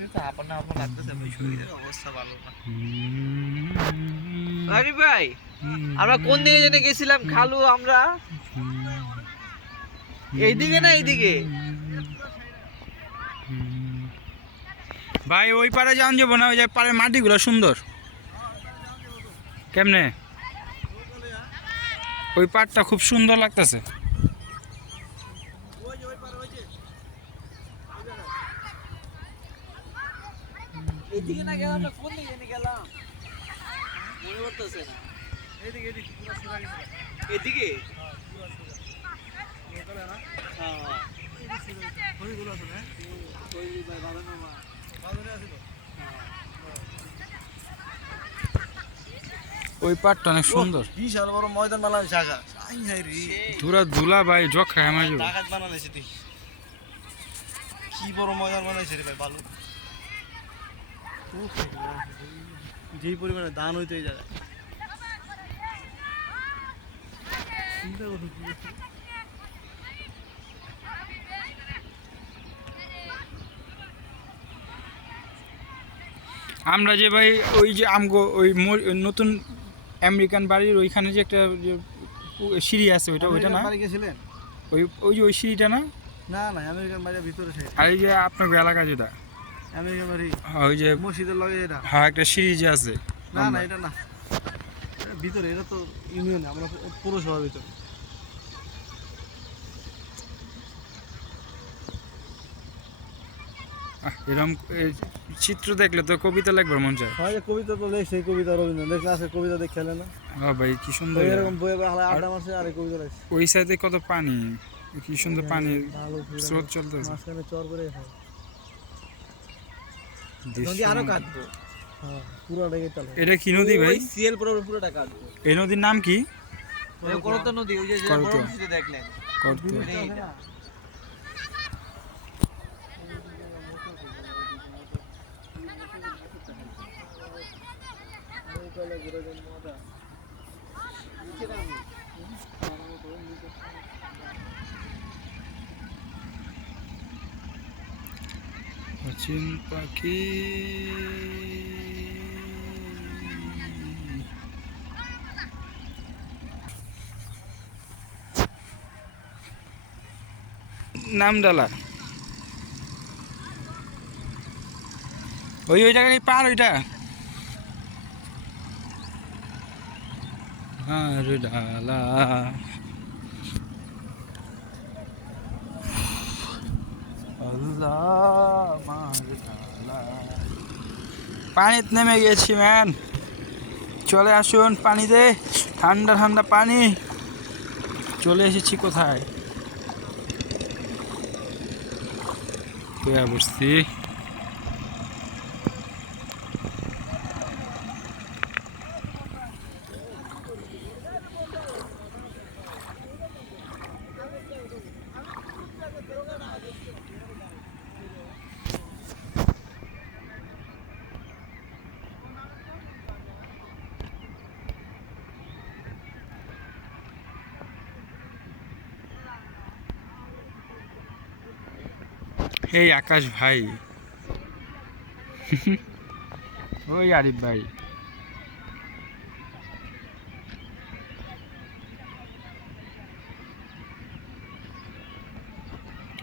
কিন্তু আপন আপন লাগতেছে ভাই শরীরের অবস্থা ভালো না। আরে ভাই আমরা কোন দিকে জেনে গেছিলাম খালু আমরা? এইদিকে না এইদিকে? ভাই ওই পারে যান যাব না ওই যে পাড়ের মাটিগুলো সুন্দর। কেমনে? ওই পাড়টা খুব সুন্দর লাগতেছে। এইদিকে না গেলাম না কোন দিকে গেলাম? মনে করতেছে না। এইদিকে এদিকে পুরো সোজা গেছিল এদিকে? ওইগুলো আছে না। ওই পাড়টা অনেক সুন্দর। বিশাল বড় ময়দান বানালে জায়গা ধুরা ধুলা ভাই জগ খায় আমার বানালেছে তুই কি বড় ময়দান বানাইছে রে ভাই ভালো যেই পরিমাণে দান হইতো এই জায়গায়। চিন্তা করো আমরা যে ভাই ওই যে আমগো ওই নতুন আমেরিকান বাড়ির ওইখানে যে একটা সিঁড়ি আছে ওইটা ওইটা না? ওই ওই যে ওই সিঁড়িটা না? না না আমেরিকান বাড়ির ভিতরে আর এই যে আপনার এলাকা যেটা ওই যে মসজিদের লগে এটা। হ্যাঁ একটা সিঁড়ি আছে। না না এটা না। ভিতরে এটা তো ইউনিয়ন আমরা পৌরসভার ভিতরে। আহ, এরম চিত্র দেখলে তো কবিতা লাগবার মন চায়। হয় যে কবিতা তো লেখছে কবিতা রবীন্দ্র দেখলে আছে কবিতা দেখে খেলে না। হ্যাঁ ভাই কি সুন্দর এরকম বইয়ে হালা আড্ডা মারছে আর কবিতা লেখছে। ওই সাইডে কত পানি কি সুন্দর পানি স্রোত চলতেছে। মাঝখানে চর করে হয়। নদী আরও কাটবো। হ্যাঁ এটা কি নদী ভাই? সিএল পুরো পুরোটা কাটবো। এই নদীর নাম কি? করতো নদী ওই যে যে করতো। বড় নদীতে দেখলেন করতো এইটা। পশ্চিম পাখি নাম ডালা ওই ওই জায়গায় পার ওইটা আর ডালা পানিতে নেমে গেছি ম্যান চলে আসুন পানিতে ঠান্ডা ঠান্ডা পানি। চলে এসেছি কোথায়? কোয়া এই আকাশ ভাই। ওই আরিফ ভাই।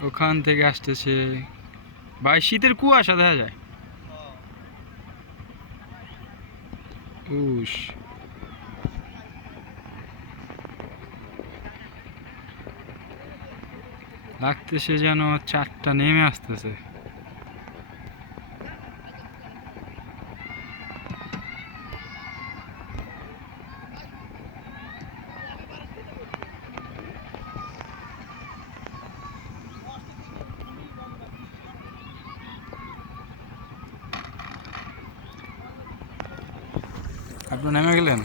ওখান থেকে আসতেছে। ভাই শীতের কুয়াশা দেখা যায়। উস। লাগতেছে যেন চারটা নেমে আসতেছে। আপনি নেমে গেলেন?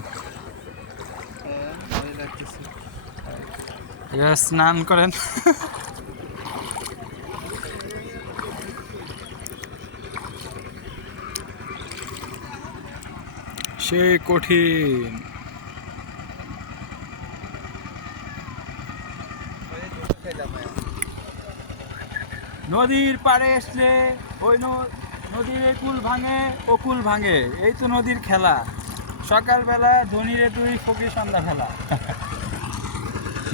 এবার স্নান করেন। সে কঠিন। নদীর পাড়ে আসলে ওই নদীর একুল ভাঙে অকুল ভাঙে। এই তো নদীর খেলা। সকালবেলা ধনীরে তুই ফকির সন্ধ্যা খেলা।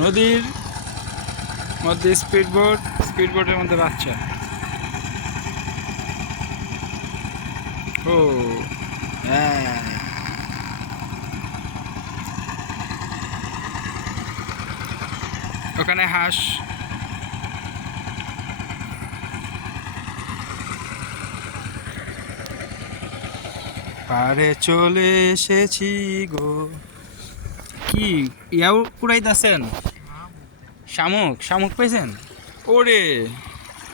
নদীর মধ্যে স্পিড বোট স্পিড বোটের মধ্যে বাচ্চা। ও হ্যাঁ। ওখানে হাঁস পারে চলে এসেছি গো কি ইয়াও কুড়াইতেছেন শামুক শামুক পেয়েছেন ওরে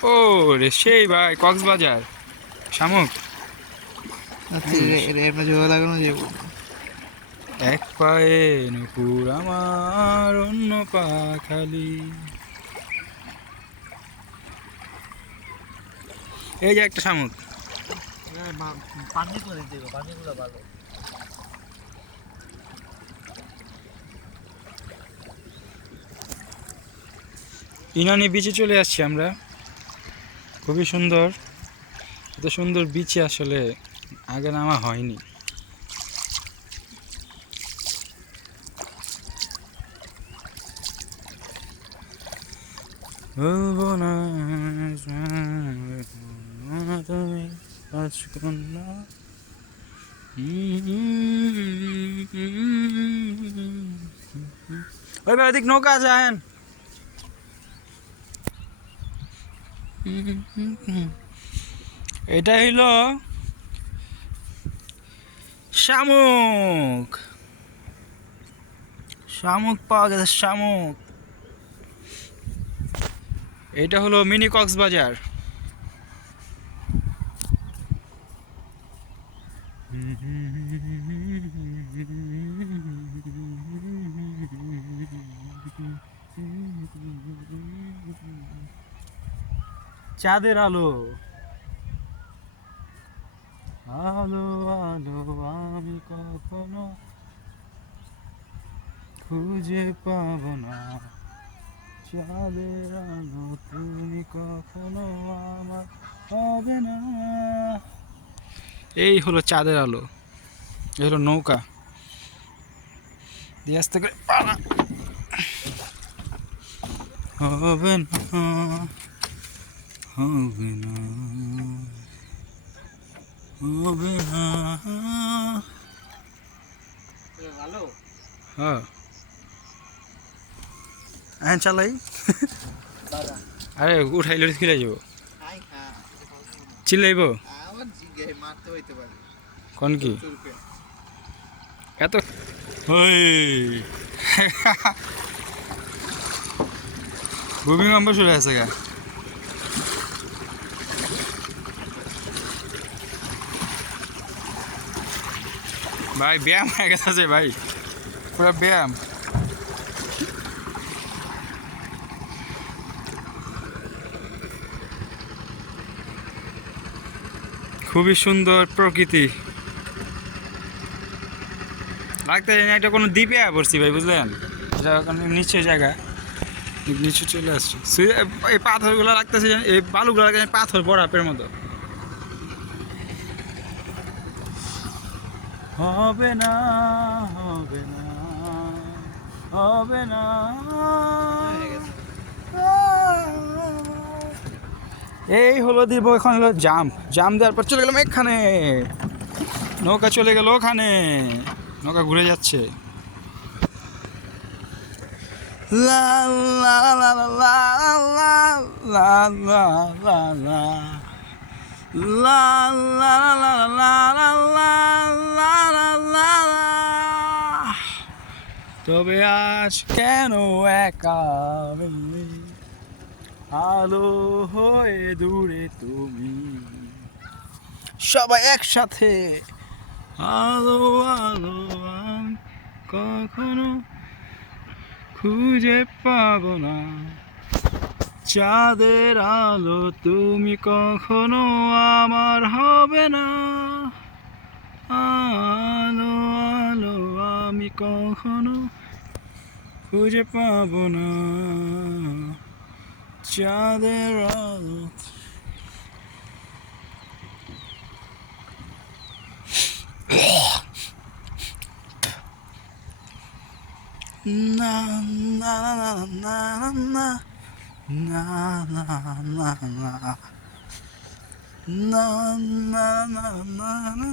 ওরে সেই ভাই কক্সবাজার শামুক লাগানো যাব এক পায়ে নুপুর আমার অন্য পা খালি। এই যে একটা শামুক। পানিগুলো ভালো। ইনানি বিচে চলে আসছি আমরা। খুবই সুন্দর। এত সুন্দর বিচে আসলে আগে নামা হয়নি। বলব না তুমি রাজকন্যা ওই ভাই নৌকা আছে, আহেন। এটা হইল শামুক। শামুক পাওয়া গেছে, শামুক। এটা হলো মিনি কক্সবাজার। চাঁদের আলো। আলো আলো আমি কখনো খুঁজে পাব না। চাঁদের আলো তুমি কখনো আমার হবে না। এই হলো চাঁদের আলো এই হলো নৌকা। দিয়ে আসতে করে হবে না হবে না হবে না। হ্যাঁ। হ্যাঁ চালাই। দাদা আরে উঠাইলে ফিরে যাব চিল্লাইব আমার জিজ্ঞে মারতে হইতে পারে। কোন কি? এত ভূমিকম্প শুরু আছে গা। ভাই ব্যায়াম হয়ে গেছে ভাই। পুরো ব্যায়াম। খুবই সুন্দর প্রকৃতি। লাগতে জানি একটা কোনো দ্বীপে পড়ছি ভাই, বুঝলেন? নিচে জায়গা। নিচে চলে আসছে। এই পাথরগুলো লাগতেছে এই বালুগুলো লাগতেছে পাথর বরাপের মতো। হবে না হবে না হবে না। এই হলো দিব এখন হলো জাম জাম দেওয়ার পর চলে গেলাম এখানে নৌকা চলে গেল ওখানে নৌকা ঘুরে যাচ্ছে তবে আজ কেন একা আলো হয়ে দূরে তুমি। সবাই একসাথে। আলো আলো কখনো খুঁজে পাবো না। চাঁদের আলো তুমি কখনো আমার হবে না। আলো আলো আমি কখনো খুঁজে পাবো না। each other out. na na na na na na na na na na na na na na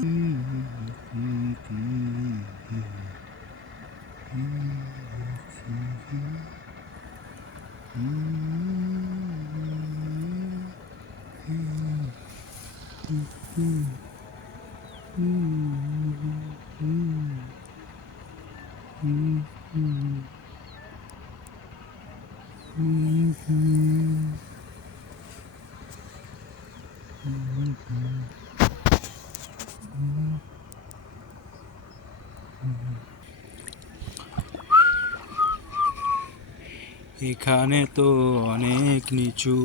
এখানে তো অনেক নিচু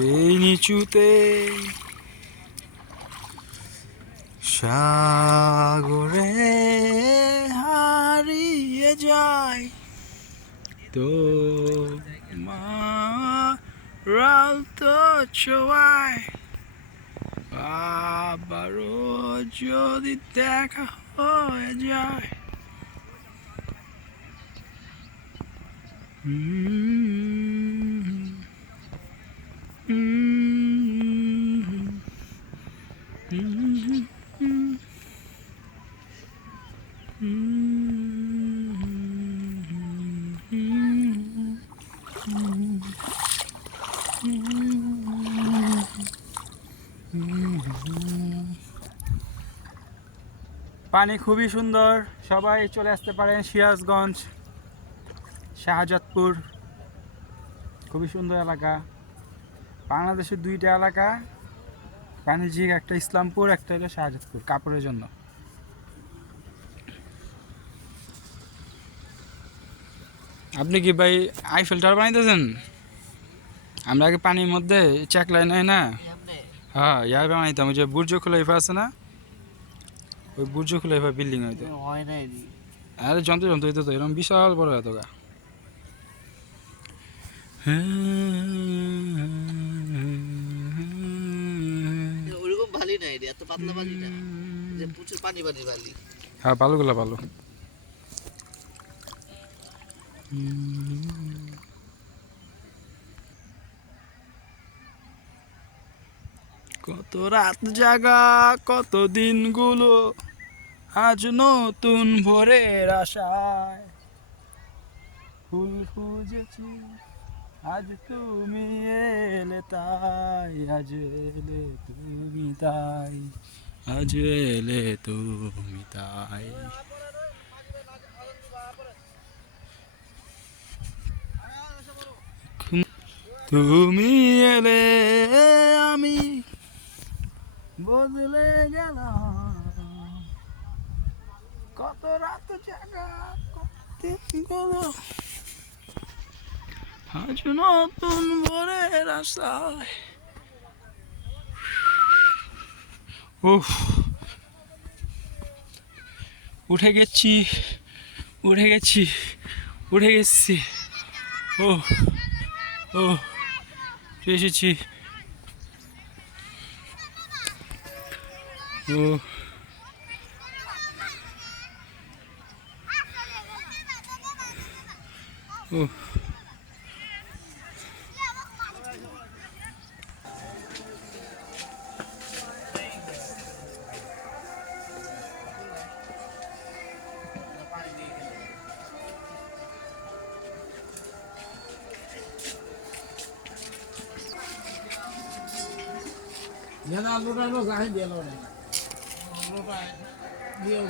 সেই নিচুতে সাগরে হারিয়ে যায় তো মারাল তো ছোঁয়ায় আবারও যদি দেখা হয়ে যায় Mm-hmm. পানি খুবই সুন্দর। সবাই চলে আসতে পারেন সিরাজগঞ্জ শাহজাদপুর। খুবই সুন্দর এলাকা। বাংলাদেশের দুইটা এলাকা বাণিজ্যিক একটা ইসলামপুর একটা হলো শাহজাদপুর কাপড়ের জন্য। আপনি কি ভাই আইফেল টাওয়ার বানাইতেছেন? আমরা আগে পানির মধ্যে চাকলাই নাই না? হ্যাঁ ইয়ার বানাইতাম ওই যে বুর্জ খোলাইফা আছে না? ওই বুর্জ খোলাইফা বিল্ডিং হয়তো হয় আরে যন্ত্র যন্ত্র হইতো তো এরকম বিশাল বড় এত গা। ওরকম বালি নাই রে এত পাতলা বালি না। যে প্রচুর পানি পানি বালি। হ্যাঁ ভালোগুলো ভালো। কত রাত জাগা কত দিনগুলো আজ নতুন ভোরের আশায়। ফুল খুঁজেছি আজ তুমি এলে তাই, আজ এলে তুমি তাই, আজ এলে তুমি তাই। তুমি এলে আমি বদলে গেলাম। কত রাত জাগা, কত দিনগুলো আজ নতুন ভোরের আশায় উফ উঠে গেছি উঠে গেছি উঠে গেছি ও ও এসেছি ও ও જેના લોટાનો સાહેબ બેલો ને લોટા દેવ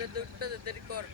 উঠতে দে উঠতে দে দেরি কর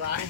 ভাই